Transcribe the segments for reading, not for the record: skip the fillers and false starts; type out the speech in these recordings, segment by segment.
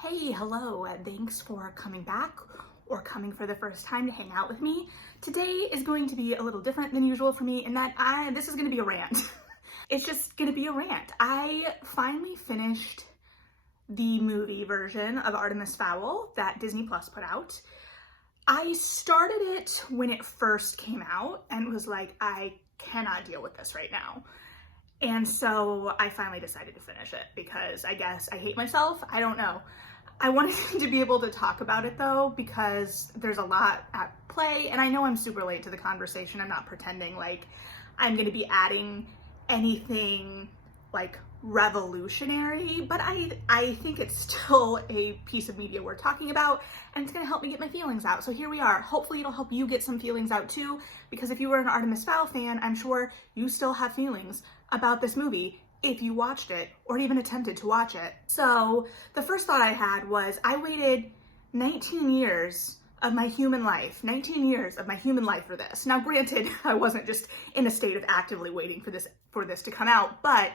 Hey, hello, thanks for coming back or coming for the first time to hang out with me. Today is going to be a little different than usual for me in that this is going to be a rant. It's just going to be a rant. I finally finished the movie version of Artemis Fowl that Disney Plus put out. I started it when it first came out and was like, I cannot deal with this right now. And so I finally decided to finish it because I guess I hate myself. I don't know. I wanted to be able to talk about it though, because there's a lot at play and I know I'm super late to the conversation. I'm not pretending like I'm going to be adding anything like revolutionary, but I think it's still a piece of media worth talking about and it's going to help me get my feelings out. So here we are. Hopefully it'll help you get some feelings out too, because if you were an Artemis Fowl fan, I'm sure you still have feelings about this movie if you watched it or even attempted to watch it. So the first thought I had was I waited 19 years of my human life for this. Now granted, I wasn't just in a state of actively waiting for this to come out, but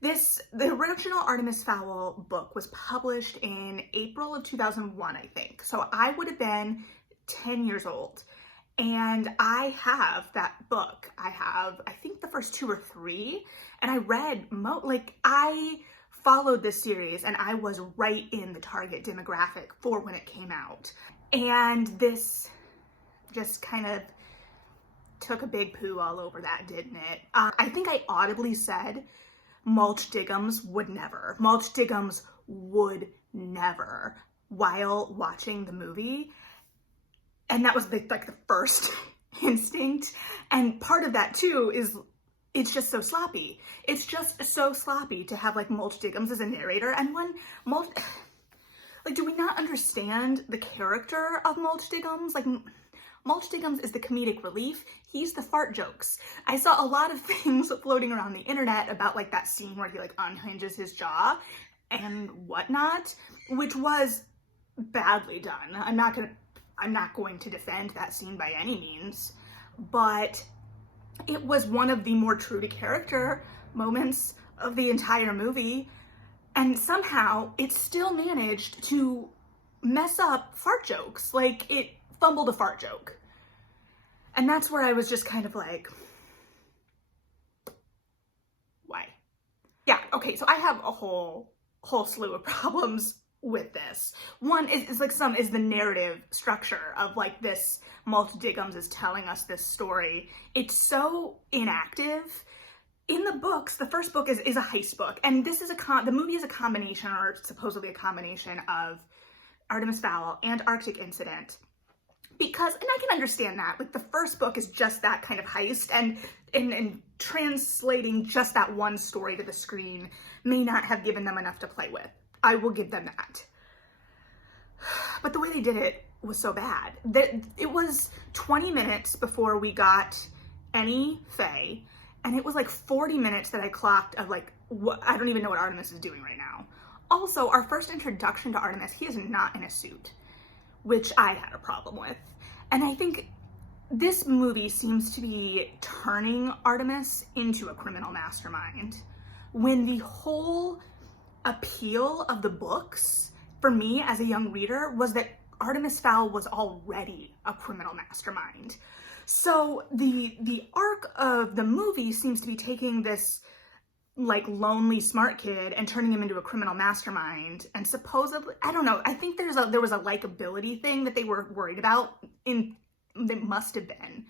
the original Artemis Fowl book was published in April of 2001, I think. So I would have been 10 years old. And I have that book. I think the first 2 or 3, and I read, I followed this series and I was right in the target demographic for when it came out. And this just kind of took a big poo all over that, didn't it? I think I audibly said, Mulch Diggums would never. Mulch Diggums would never while watching the movie. And that was the first instinct. And part of that too is it's just so sloppy. It's just so sloppy to have like Mulch Diggums as a narrator. And do we not understand the character of Mulch Diggums? Like Mulch Diggums is the comedic relief. He's the fart jokes. I saw a lot of things floating around the internet about like that scene where he like unhinges his jaw and whatnot, which was badly done. I'm not going to defend that scene by any means, but it was one of the more true to character moments of the entire movie. And somehow it still managed to mess up fart jokes. Like it fumbled a fart joke. And that's where I was just kind of like, why? Yeah, okay, so I have a whole slew of problems with this. One is the narrative structure of like this Mulch Diggums is telling us this story. It's so inactive. In the books, the first book is a heist book, and this is the movie is a combination, or supposedly a combination, of Artemis Fowl and Arctic Incident. Because, and I can understand that, like the first book is just that kind of heist, and translating just that one story to the screen may not have given them enough to play with. I will give them that. But the way they did it was so bad that it was 20 minutes before we got any Faye, and it was like 40 minutes that I clocked of like, I don't even know what Artemis is doing right now. Also, our first introduction to Artemis, he is not in a suit, which I had a problem with. And I think this movie seems to be turning Artemis into a criminal mastermind, when the whole appeal of the books for me as a young reader was that Artemis Fowl was already a criminal mastermind. So the arc of the movie seems to be taking this like lonely smart kid and turning him into a criminal mastermind, and supposedly, I don't know, I think there was a likability thing that they were worried about, that must have been.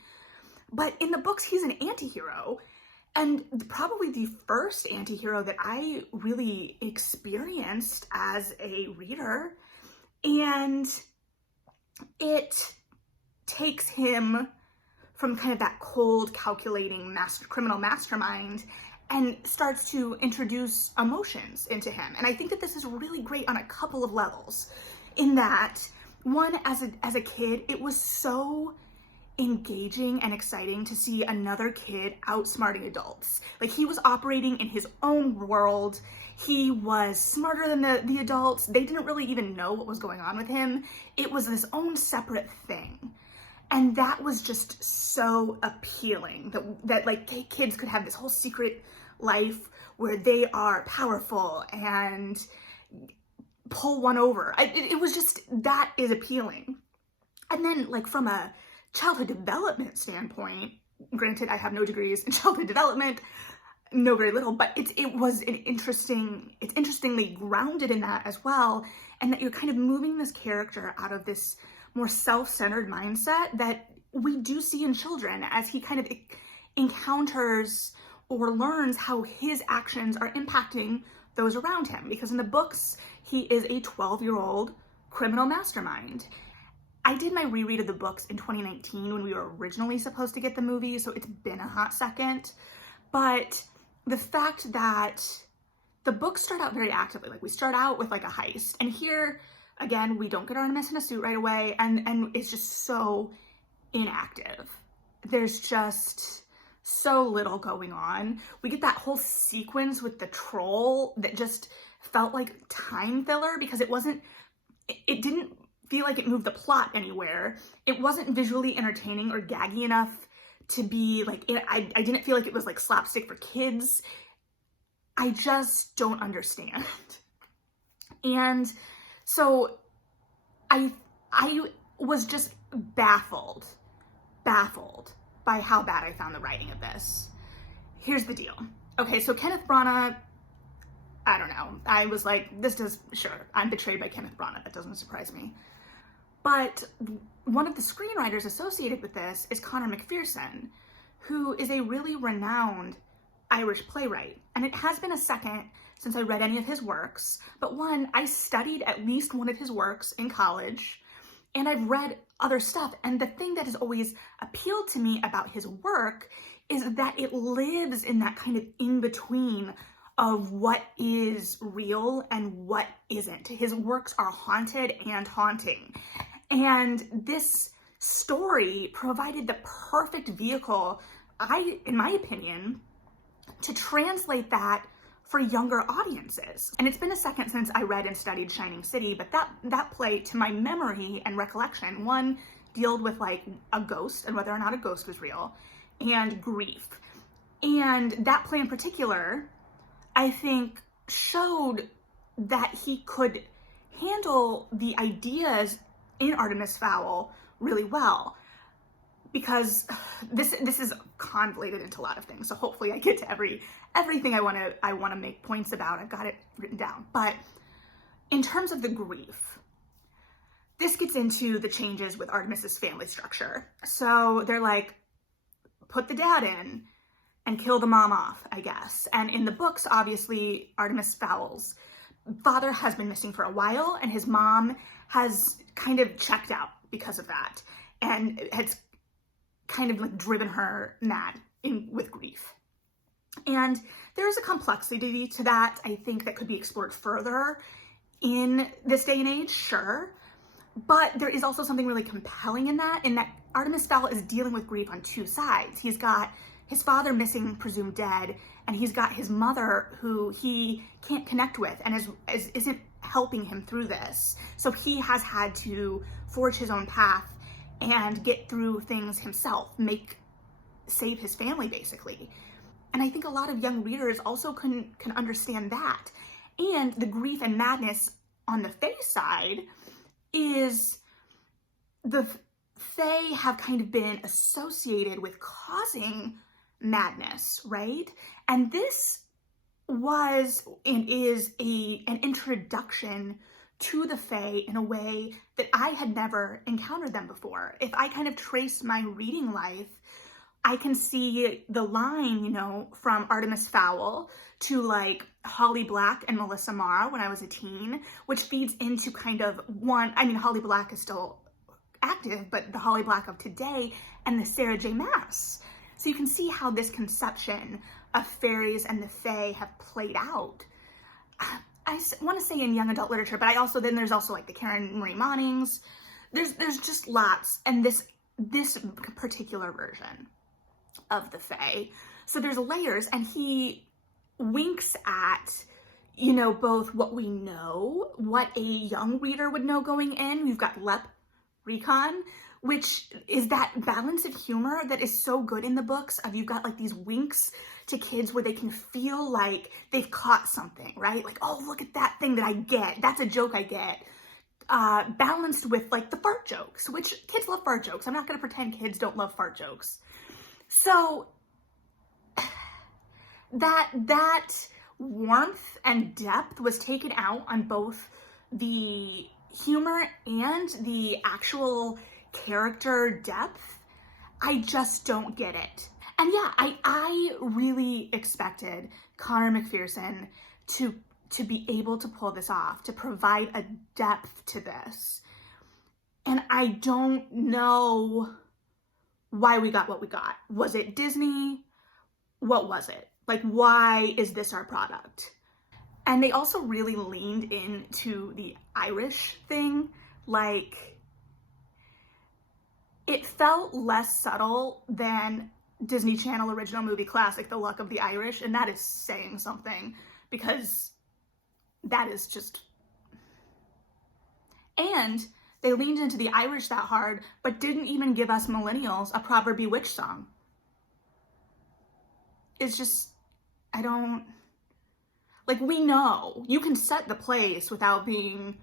But in the books, he's an anti-hero. And probably the first anti-hero that I really experienced as a reader. And it takes him from kind of that cold, calculating criminal mastermind and starts to introduce emotions into him. And I think that this is really great on a couple of levels. In that, one, as a kid, it was so engaging and exciting to see another kid outsmarting adults. Like he was operating in his own world. He was smarter than the adults. They didn't really even know what was going on with him. It was this own separate thing. And that was just so appealing that like kids could have this whole secret life where they are powerful and pull one over. It was just, that is appealing. And then like from a childhood development standpoint, granted I have no degrees in childhood development, know very little, but it's interestingly grounded in that as well. And that you're kind of moving this character out of this more self-centered mindset that we do see in children as he kind of encounters or learns how his actions are impacting those around him. Because in the books, he is a 12-year-old criminal mastermind. I did my reread of the books in 2019 when we were originally supposed to get the movie, so it's been a hot second. But the fact that the books start out very actively, like we start out with like a heist, and here, again, we don't get Artemis in a suit right away, and it's just so inactive. There's just so little going on. We get that whole sequence with the troll that just felt like time filler because it didn't feel like it moved the plot anywhere. It wasn't visually entertaining or gaggy enough to be like, I didn't feel like it was like slapstick for kids. I just don't understand. And so I was just baffled by how bad I found the writing of this. Here's the deal. Okay, so Kenneth Branagh, I don't know. I was like, sure, I'm betrayed by Kenneth Branagh. That doesn't surprise me. But one of the screenwriters associated with this is Conor McPherson, who is a really renowned Irish playwright. And it has been a second since I read any of his works, but one, I studied at least one of his works in college, and I've read other stuff. And the thing that has always appealed to me about his work is that it lives in that kind of in-between of what is real and what isn't. His works are haunted and haunting. And this story provided the perfect vehicle, in my opinion, to translate that for younger audiences. And it's been a second since I read and studied Shining City, but that play, to my memory and recollection, one dealt with like a ghost and whether or not a ghost was real, and grief. And that play in particular, I think, showed that he could handle the ideas in Artemis Fowl really well, because this is convoluted into a lot of things. So hopefully I get to everything I want to make points about. I've got it written down. But in terms of the grief, this gets into the changes with Artemis's family structure. So they're like, put the dad in and kill the mom off, I guess. And in the books, obviously, Artemis Fowl's father has been missing for a while, and his mom has kind of checked out because of that, and has kind of like driven her mad with grief. And there's a complexity to that, I think, that could be explored further in this day and age, sure. But there is also something really compelling in that Artemis Fowl is dealing with grief on two sides. He's got his father missing, presumed dead, and he's got his mother who he can't connect with and isn't helping him through this. So he has had to forge his own path and get through things himself, save his family, basically. And I think a lot of young readers also can understand that. And the grief and madness on the Fae side is the Fae have kind of been associated with causing madness, right? And this was and is an introduction to the Fae in a way that I had never encountered them before. If I kind of trace my reading life, I can see the line, from Artemis Fowl to like Holly Black and Melissa Marr when I was a teen, which feeds into kind of Holly Black is still active, but the Holly Black of today and the Sarah J. Maas. So you can see how this conception of fairies and the Fae have played out. I want to say in young adult literature, but there's also like the Karen Marie Monings. There's just lots, and this particular version of the Fae. So there's layers, and he winks at, both what we know, what a young reader would know going in. We've got Lep Recon, which is that balance of humor that is so good in the books. You've got like these winks to kids where they can feel like they've caught something, right? Like, oh, look at that thing that I get. That's a joke I get. Balanced with like the fart jokes, which kids love fart jokes. I'm not going to pretend kids don't love fart jokes. So that warmth and depth was taken out on both the humor and the actual character depth. I just don't get it. And yeah, I really expected Connor McPherson to be able to pull this off, to provide a depth to this. And I don't know why we got what we got. Was it Disney? What was it? Like, why is this our product? And they also really leaned into the Irish thing. Like, it felt less subtle than Disney Channel original movie classic, The Luck of the Irish. And that is saying something, because that is just... And they leaned into the Irish that hard, but didn't even give us millennials a proper Bewitched song. It's just, I don't... Like, we know you can set the place without being,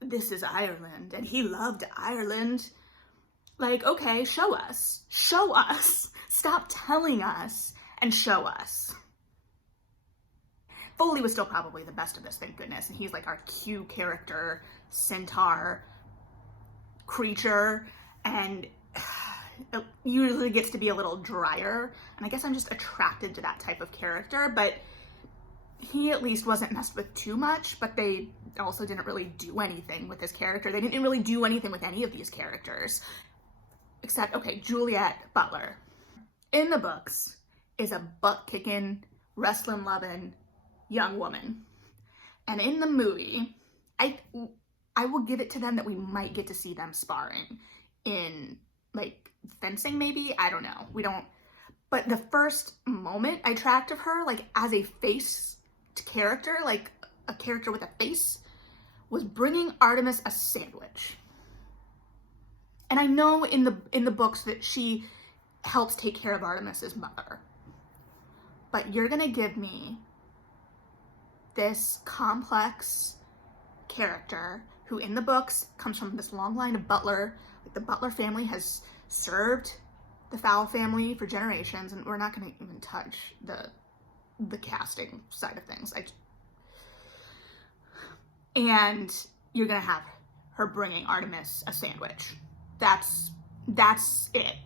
this is Ireland and he loved Ireland. Like, okay, show us. Show us. Stop telling us and show us. Foley was still probably the best of this, thank goodness. And he's like our Q character, centaur, creature, and it usually gets to be a little drier. And I guess I'm just attracted to that type of character, but he at least wasn't messed with too much, but they also didn't really do anything with his character. They didn't really do anything with any of these characters. Except, okay, Juliet Butler. In the books is a butt-kicking, wrestling-loving young woman. And in the movie, I will give it to them that we might get to see them sparring in, like, fencing maybe? I don't know. We don't... But the first moment I tracked of her, like, as a face character, like a character with a face, was bringing Artemis a sandwich. And I know in the books that she helps take care of Artemis's mother. But you're gonna give me this complex character who in the books comes from this long line of Butler. Like, the Butler family has served the Fowl family for generations, and we're not gonna even touch the casting side of things. And you're gonna have her bringing Artemis a sandwich. That's it.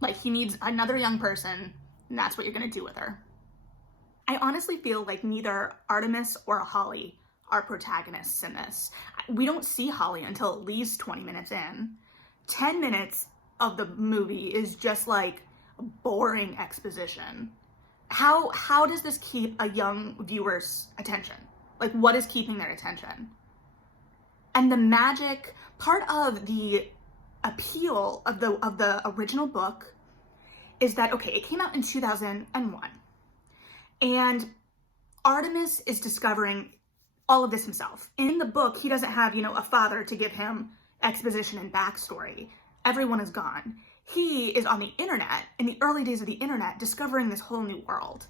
Like, he needs another young person, and that's what you're gonna do with her. I honestly feel like neither Artemis or Holly are protagonists in this. We don't see Holly until at least 20 minutes in. 10 minutes of the movie is just like boring exposition. How does this keep a young viewer's attention? Like, what is keeping their attention? And the magic, part of the appeal of the original book is that, okay, it came out in 2001. And Artemis is discovering all of this himself. In the book, he doesn't have, a father to give him exposition and backstory. Everyone is gone. He is on the internet, in the early days of the internet, discovering this whole new world.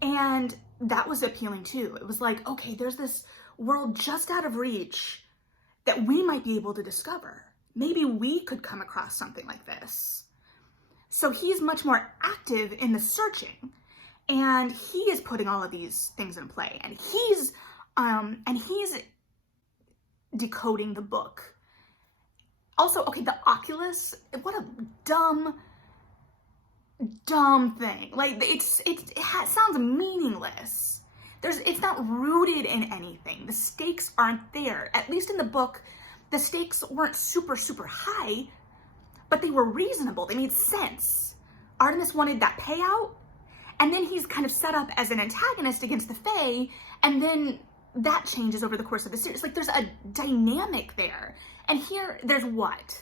And that was appealing too. It was like, okay, there's this world just out of reach that we might be able to discover. Maybe we could come across something like this. So he's much more active in the searching, and he is putting all of these things in play, and he's decoding the book. Also, okay, the Oculus, what a dumb thing. Like, it sounds meaningless. It's not rooted in anything. The stakes aren't there. At least in the book, the stakes weren't super, super high, but they were reasonable. They made sense. Artemis wanted that payout, and then he's kind of set up as an antagonist against the Fae, and then that changes over the course of the series. Like, there's a dynamic there. And here, there's what?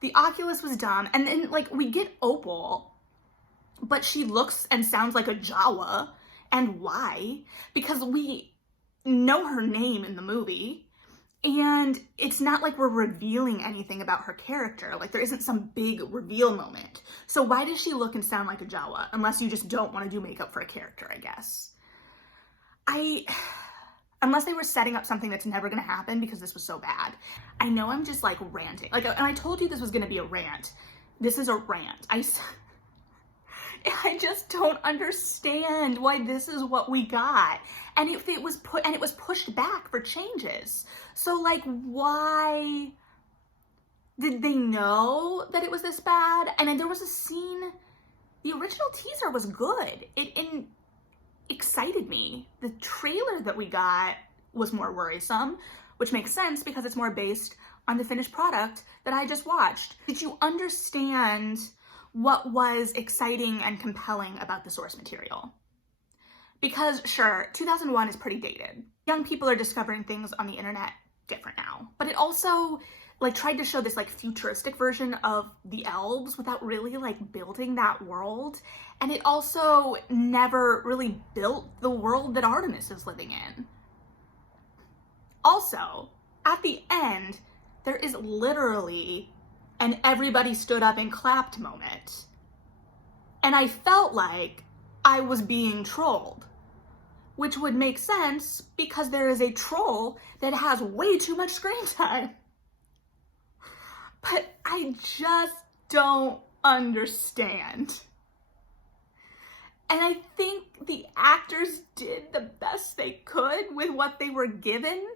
The Oculus was dumb, and then, like, we get Opal, but she looks and sounds like a Jawa. And why? Because we know her name in the movie, And it's not like we're revealing anything about her character. Like, there isn't some big reveal moment. So why does she look and sound like a Jawa? Unless you just don't want to do makeup for a character, I guess. Unless they were setting up something that's never going to happen because this was so bad. I know I'm just like ranting. Like, and I told you this was going to be a rant. This is a rant. I just don't understand why this is what we got. And if it was pushed back for changes. So like, why did they know that it was this bad? And then there was a scene, the original teaser was good. It excited me. The trailer that we got was more worrisome, which makes sense because it's more based on the finished product that I just watched. Did you understand what was exciting and compelling about the source material? Because sure, 2001 is pretty dated. Young people are discovering things on the internet different now, but it also like tried to show this like futuristic version of the elves without really like building that world. And it also never really built the world that Artemis is living in. Also, at the end, there is literally an everybody stood up and clapped moment. And I felt like I was being trolled, which would make sense because there is a troll that has way too much screen time. But I just don't understand. And I think the actors did the best they could with what they were given.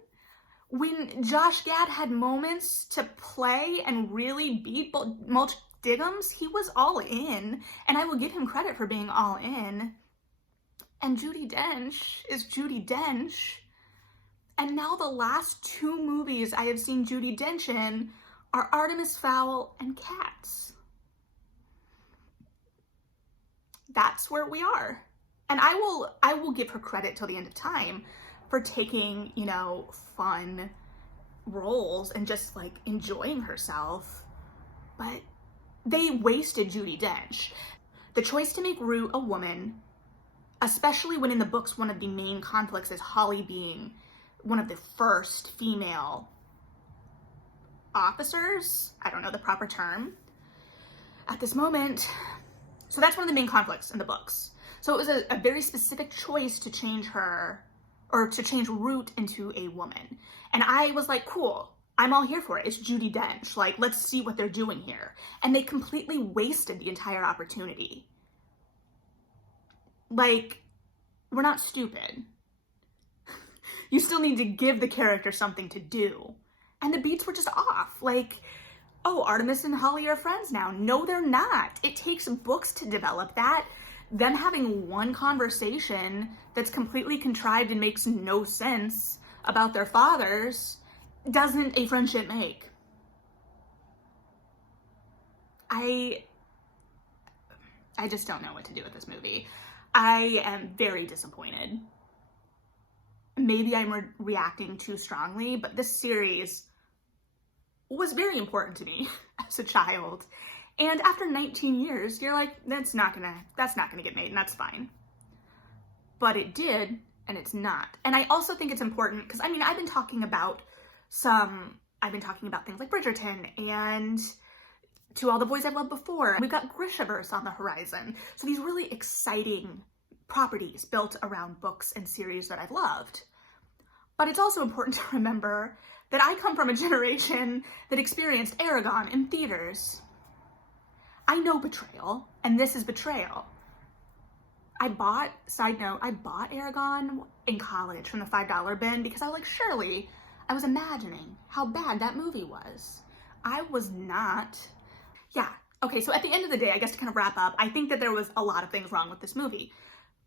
When Josh Gad had moments to play and really beat Mulch Diggums, he was all in, and I will give him credit for being all in. And Judi Dench is Judi Dench. And now the last two movies I have seen Judi Dench in are Artemis Fowl and Cats. That's where we are. And I will give her credit till the end of time for taking, you know, fun roles and just like enjoying herself. But they wasted Judi Dench. The choice to make Rue a woman, especially when in the books one of the main conflicts is Holly being one of the first female officers, I don't know the proper term at this moment. So that's one of the main conflicts in the books. So it was a very specific choice to change her, or to change Root into a woman. And I was like, cool, I'm all here for it. It's Judi Dench. Like, let's see what they're doing here. And they completely wasted the entire opportunity. Like, we're not stupid. You still need to give the character something to do. And the beats were just off. Like, oh, Artemis and Holly are friends now. No, they're not. It takes books to develop that. Them having one conversation that's completely contrived and makes no sense about their fathers doesn't a friendship make. I just don't know what to do with this movie. I am very disappointed. Maybe I'm reacting too strongly, but this series was very important to me as a child. And after 19 years, you're like, that's not gonna get made, and that's fine. But it did, and it's not. And I also think it's important, because I mean, I've been talking about things like Bridgerton and To All the Boys I've Loved Before. We've got Grishaverse on the horizon. So these really exciting properties built around books and series that I've loved. But it's also important to remember that I come from a generation that experienced Aragon in theaters. I know betrayal, and this is betrayal. Side note, I bought Aragon in college from the $5 bin because I was like, surely, I was imagining how bad that movie was. I was not. Yeah, okay, so at the end of the day, I guess to kind of wrap up, I think that there was a lot of things wrong with this movie,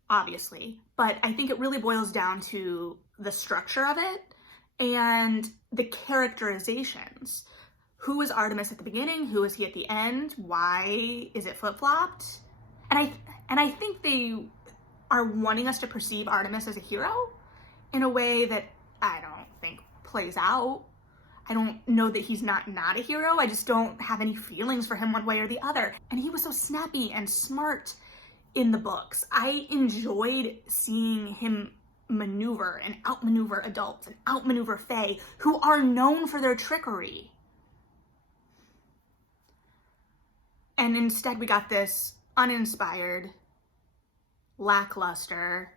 obviously, but I think it really boils down to the structure of it and the characterizations. Who is Artemis at the beginning? Who is he at the end? Why is it flip-flopped? And I think they are wanting us to perceive Artemis as a hero in a way that I don't think plays out. I don't know that he's not a hero. I just don't have any feelings for him one way or the other. And he was so snappy and smart in the books. I enjoyed seeing him maneuver and outmaneuver adults and outmaneuver fae who are known for their trickery. And instead we got this uninspired, lackluster,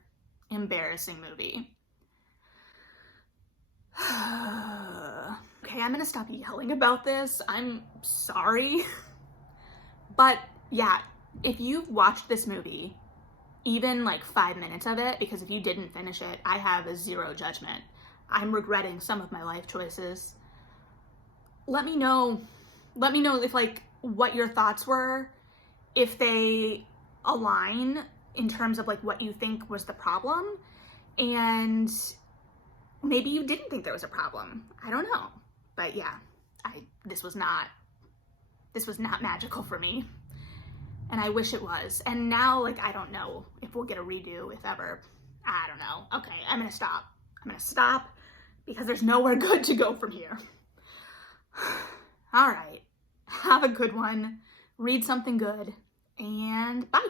embarrassing movie. Okay, I'm gonna stop yelling about this. I'm sorry. But yeah, if you've watched this movie, even like 5 minutes of it, because if you didn't finish it, I have a zero judgment. I'm regretting some of my life choices. Let me know if like what your thoughts were, if they align in terms of like what you think was the problem, and maybe you didn't think there was a problem. I don't know. But yeah, this was not magical for me. And I wish it was. And now, like, I don't know if we'll get a redo, if ever. I don't know. Okay, I'm gonna stop. I'm gonna stop because there's nowhere good to go from here. All right. Have a good one. Read something good. And bye.